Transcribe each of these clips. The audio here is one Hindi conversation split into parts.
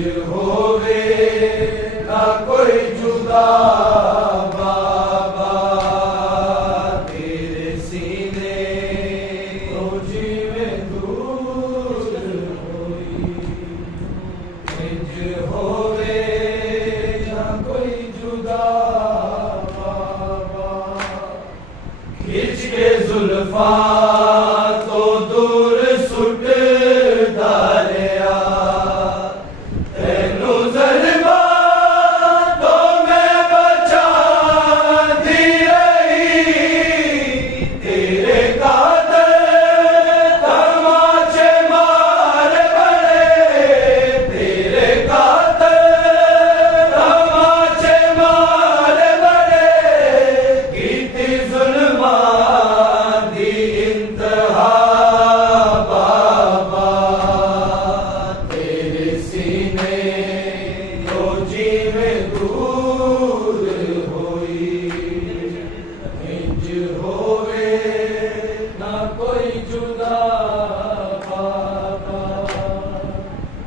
होवे ना कोई जुदा बाबा तेरे सीने को जीवे दूर होई इंज होवे ना कोई जुदा बाबा खिंच के जुल्फा तो दूर सुट डालिया तेनू ज़ल्मा तो मैं बचा दी रही तेरे कातिल तमाचे मार बड़े तेरे कातिल तमाचे मार बड़े कीती जुल्मा दी इंतहा बाबा तेरे सीने तो जीवे दूर होई इंज होवे ना कोई जुदा बाबा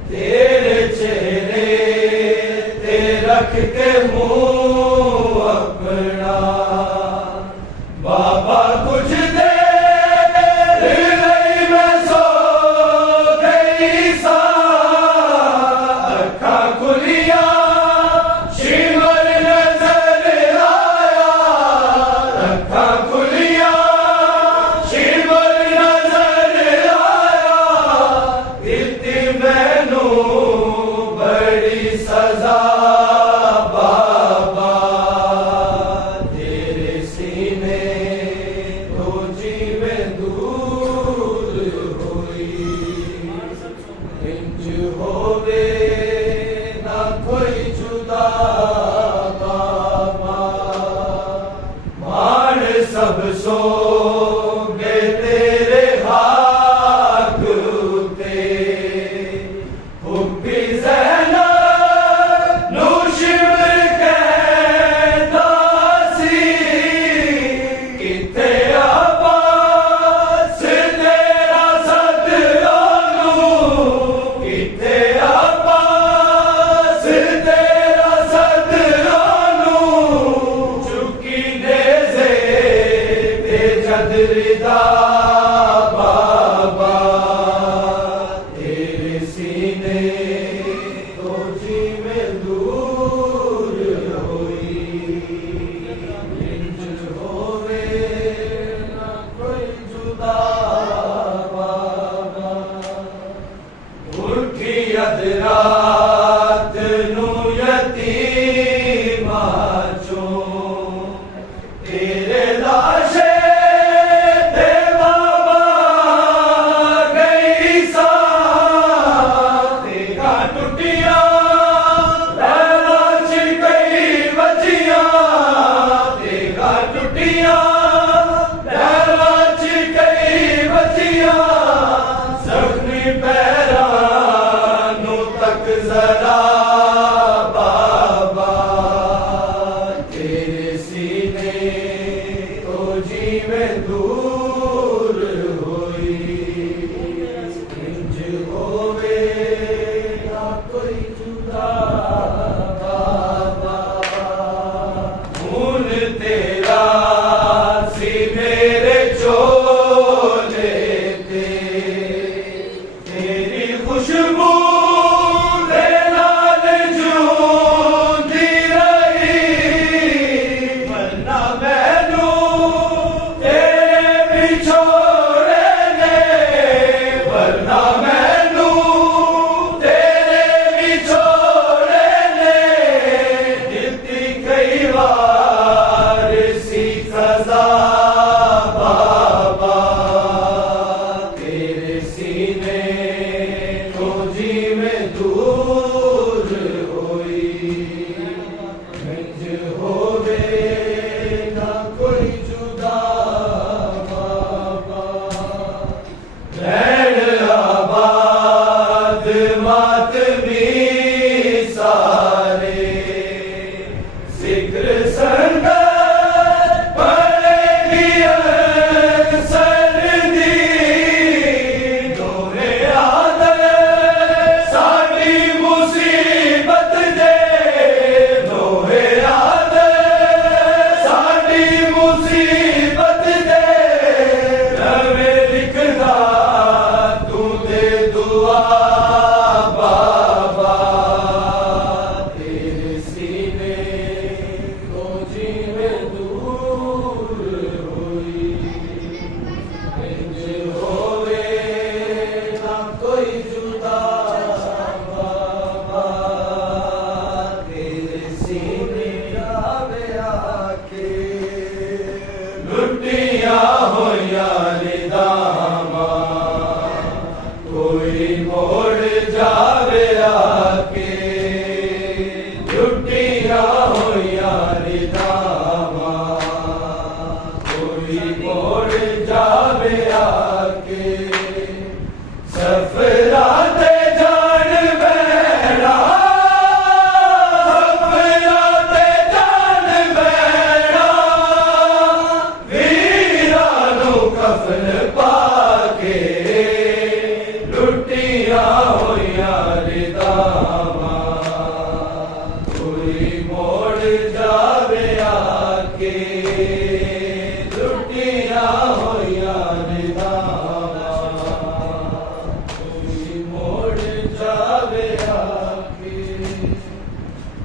तेरे चेहरे ते रख के मुंह अपना बाबा कुछ देर लई मैं सो गई सा अखा खुलिया शिमर नजर आया अखा खुलिया शिमर नजर आया इतनी मैनू बड़ी सजा बाबा तेरे सीने तो जीवे दूर होई इंज होवे ना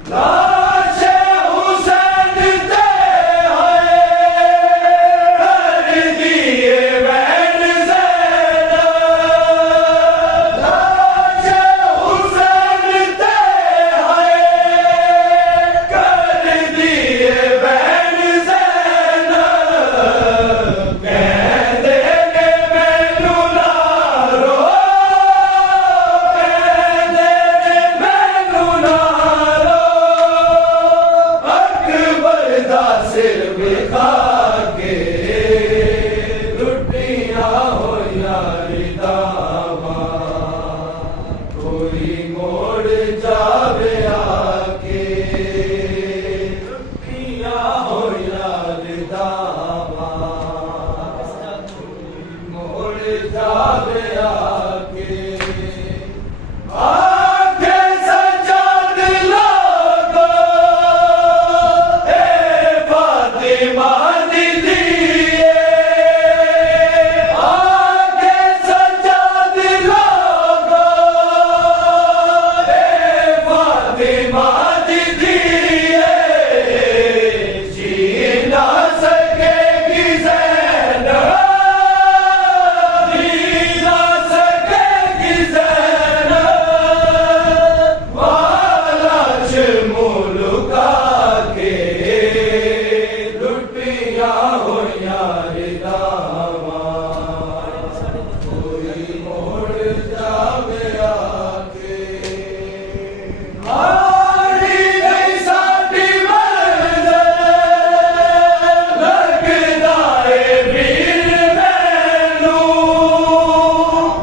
लाशे हुसैन ते हाय कर दिए बैन ज़ैनब। लाशे हुसैन ते हाय कर दिए बैन ज़ैनब। कहते ने मैनू ना रो, कहते ने मैनू ना रो। अकबर दा सिर विखा के लुटियां होइयां रिदावां। कोई मोड़ जावे आके लुटियां होइयां रिदावां। मोड़ जावे आके आके सजाद लागो ए फातिमा दी दिए। आके सजाद लागो ए फातिमा दी दिए। जी ना सकेगी ज़ैनब, जी ना सकेगी ज़ैनब। वालाश मुल्का के लुटियां होइयां रिदावां। कोई मोड़ जावे आके हारी गई साडी मंज़िल। लगदा ए वीर मैनू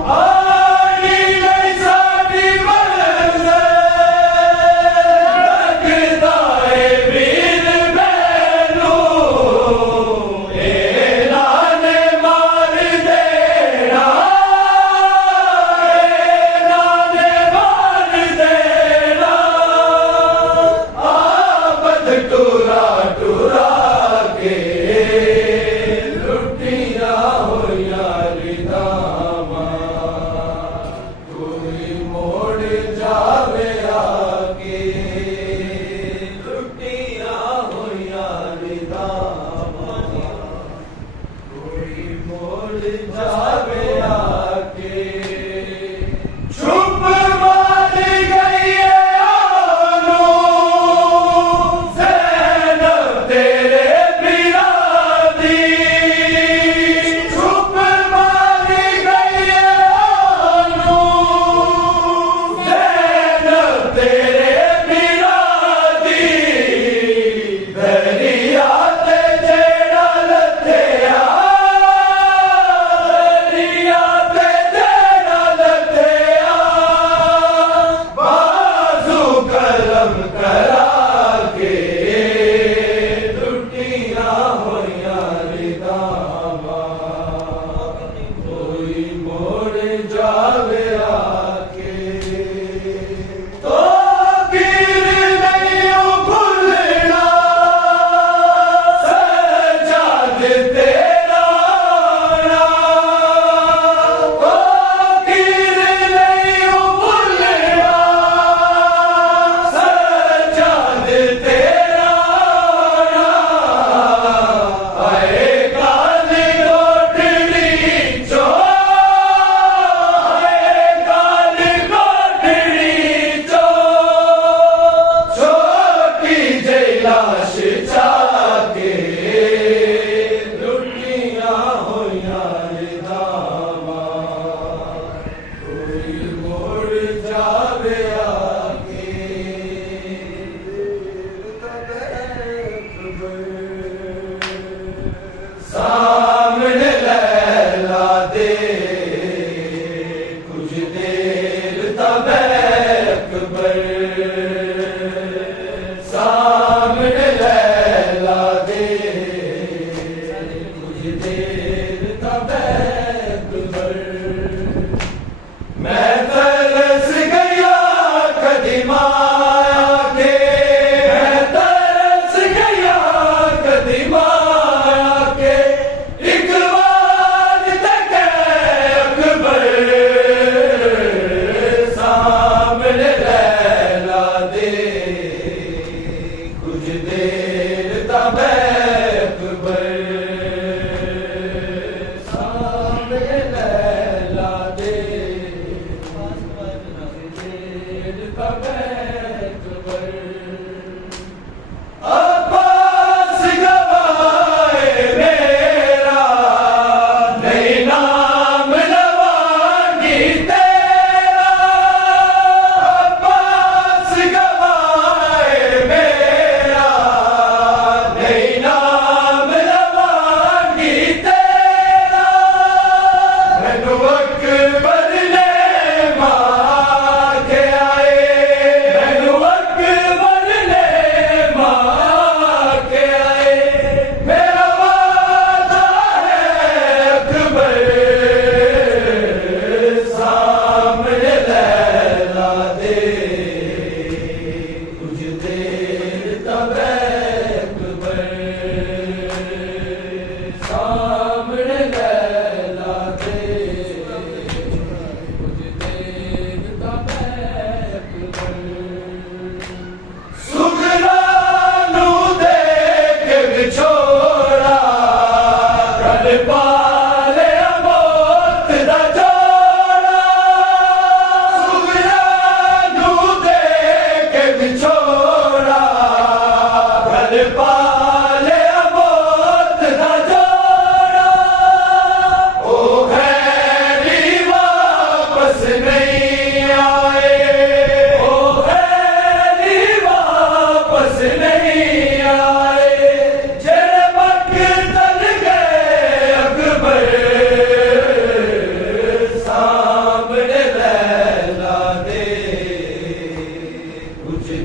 हारी गई साडी मंज़िल। लगदा ए वीर मैनू ऐलान मार देना, ऐलान मार देना। आबद टुरा टुरा के लुटियां होइयां रिदावां। कोई मोड़ जावे आके लुटियां होइयां रिदावां। कोई मोड़ जावे आके छुप मार गई है आनू ज़ैनब तेरे बिना दी। छुप मार गई है आनू ज़ैनब तेरे बिना दी। दरिया ते जेड़ा लथया, दरिया ते जेड़ा लथया। बाजू कलम करा के लुटियां होइयां रिदावां। कोई मोड़ जावे आके तो गिर नहीं भूलना सजाद तेरा ना। तो गिर नहीं भूलना सजाद तेरा ना। आए काल गोठड़ी चो, आए काल गोठड़ी चो। छोटी जई लाश चाके लुटियां होइयां रिदावां। कोई मोड़ जावे आके सामने लैला दे कुछ देर तब अकबर। सामने लैला दे कुछ देर तब अकबर। मैं तरस गया कदीमा के, मैं तरस गया कदीमा के। इकबाल तक अकबर सामने लैला दे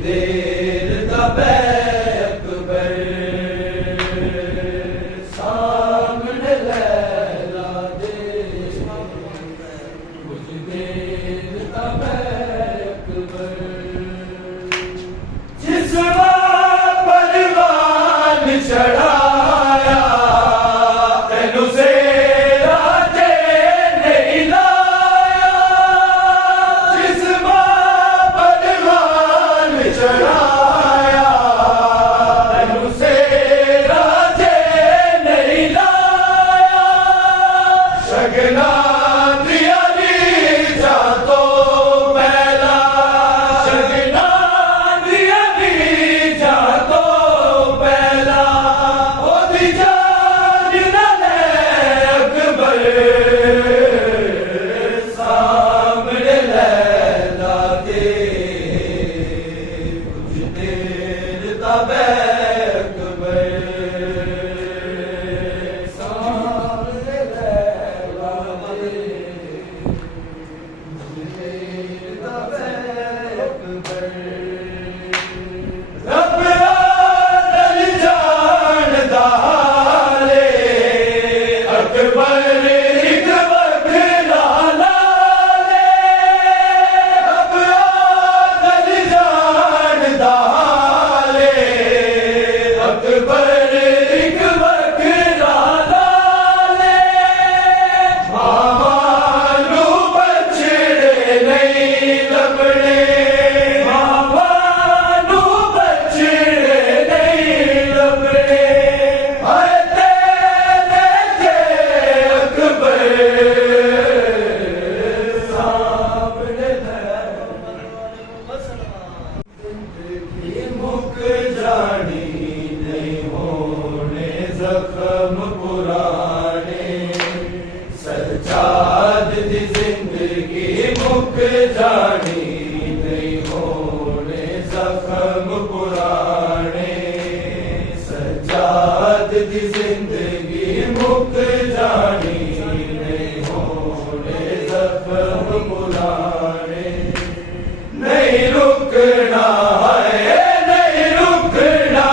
देर दबे अकबर सामने लैला दे कुछ देर दबे अकबर जिस परवान चढ़ाया तेनु से राजे नहीं लाया जिस परवान चढ़ाया तेनु से राजे नहीं लाया शगना दिया जा तो पहला शगना दिया जा तो पहला ओ दिजा अकबर सामने लैला के कुछ देर दबे अकबर सामने लैला के कुछ देर दबे अकबर रब आदल जान दाले अकबर एक वक्त लाला ले रब आदल जान दाले अकबर एक वक्त लाला ले मामानू बछड़े नहीं लबड़े मामानू बछड़े नहीं लबड़े हाय तेरे के अकबर सामने जिंदगी मुक जानी नहीं होने जख्म पुराने सज्जाद दी जिंदगी मुक जानी नहीं होने जख्म पुराने सज्जाद दी जिंदगी मुक जानी नहीं होने जख्म पुराने नहीं रुकना है नहीं रुकना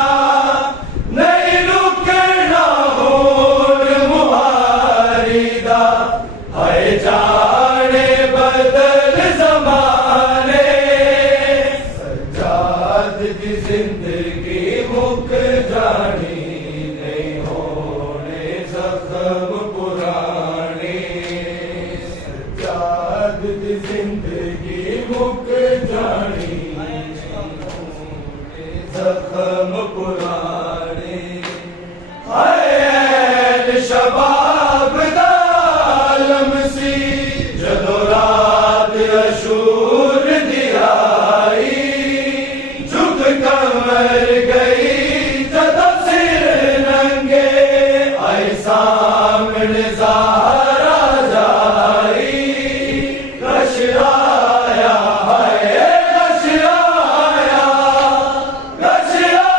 नहीं रुकना होर मुहारिदा है जाने बदल जमाने सज्जाद की जिंदगी मुक जानी नहीं होने जख्म पुराने सज्जाद की जिंदगी मुक जानी जख्म पुराने हाय शबाब दालम सी जदों रात अशूर दियाई झुक कमर गई जदों सिर नंगे आए सामने ज़हरा जाई रश आया है रश आया रश आया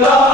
बुला